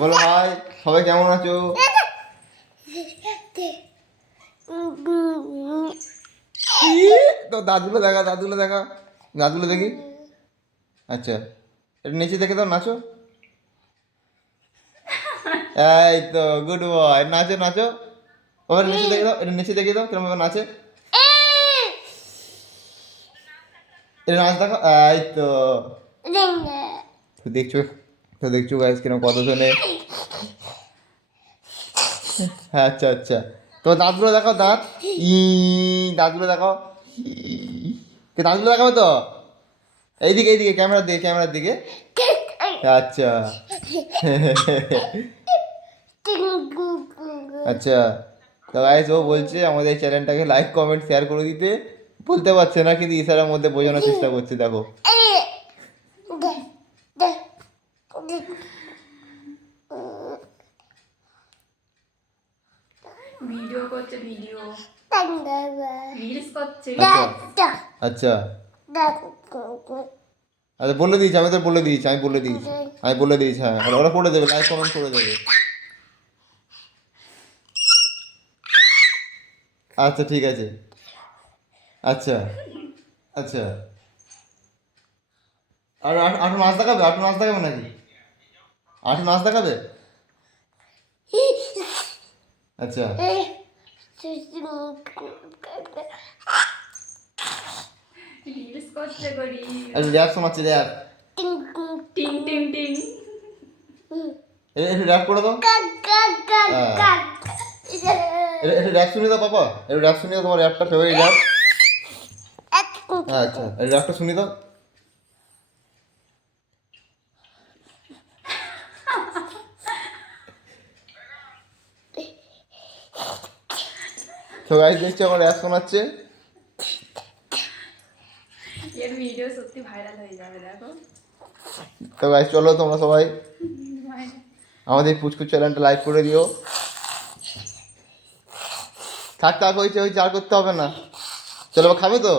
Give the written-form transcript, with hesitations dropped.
বলো হাই, সবাই কেমন আছো? তো দাদুগুলো দেখা, দাদুগুলো দেখা, দাদুগুলো দেখি। আচ্ছা, এটা নিচে দেখে দাও, নাচো। এই তো গুড বয়, নাচো নাচো। ওবার নিচে দেখে দাও, এটা নিচে দেখে দাও কিরকম ভাবে নাচে। এটা নাচ দেখো, এই তো। তো দেখছো, তো দেখছো গাইস কিরকম কত শোনে। হ্যাঁ আচ্ছা আচ্ছা, তো দাঁতগুলো দেখাও, দাঁত। ই দাঁতগুলো দেখাও। দাঁতগুলো দেখাবে তো। এইদিকে এইদিকে, ক্যামেরার দিকে, ক্যামেরার দিকে। আচ্ছা। আচ্ছা, তো গাইস ও বলছে আমাদের এই চ্যানেলটাকে লাইক কমেন্ট শেয়ার করে দিতে। বলতে পারছে না কিন্তু ইশারার মধ্যে বোঝানোর চেষ্টা করছে, দেখো। ভিডিও করছে, ভিডিও রিলস করছে। আচ্ছা আচ্ছা আচ্ছা, বলে দিয়েছি আমি, তো বলে দিয়েছি, আমি বলে দিয়েছি, আমি বলে দিয়েছি। হ্যাঁ আর ওরা করে দেবে, লাইক কমেন্ট করে দেবে। আচ্ছা ঠিক আছে। আচ্ছা আচ্ছা, আর আটু নাচ দেখাবে, আটু নাচ দেখাবে নাকি? আটু নাচ দেখাবে। আচ্ছা রিলস করছে করি। একটু র্যাপ শোনাচ্ছি, র্যাপ। টিং টিং টিং। একটু র্যাপ করে দাও। হ্যাঁ, একটু র্যাপ শুনিয়ে দাও পাপা, একটু র্যাপ শুনিয়ে দাও, তোমার র্যাপটা ফেভারিট র্যাপ। আচ্ছা, এই র্যাপটা শুনিয়ে দাও। তো গাইস দেখছি আমার র্যাপ শোনাচ্ছে। এর ভিডিও সত্যি ভাইরাল হয়ে যাবে, দেখো। তো গাইস চলো তোমরা সবাই আমাদের পুচকু চ্যানেলটা লাইক করে দিও। থাক থাক, হয়েছে হয়েছে, আর করতে হবে না। চলো খাবে তো।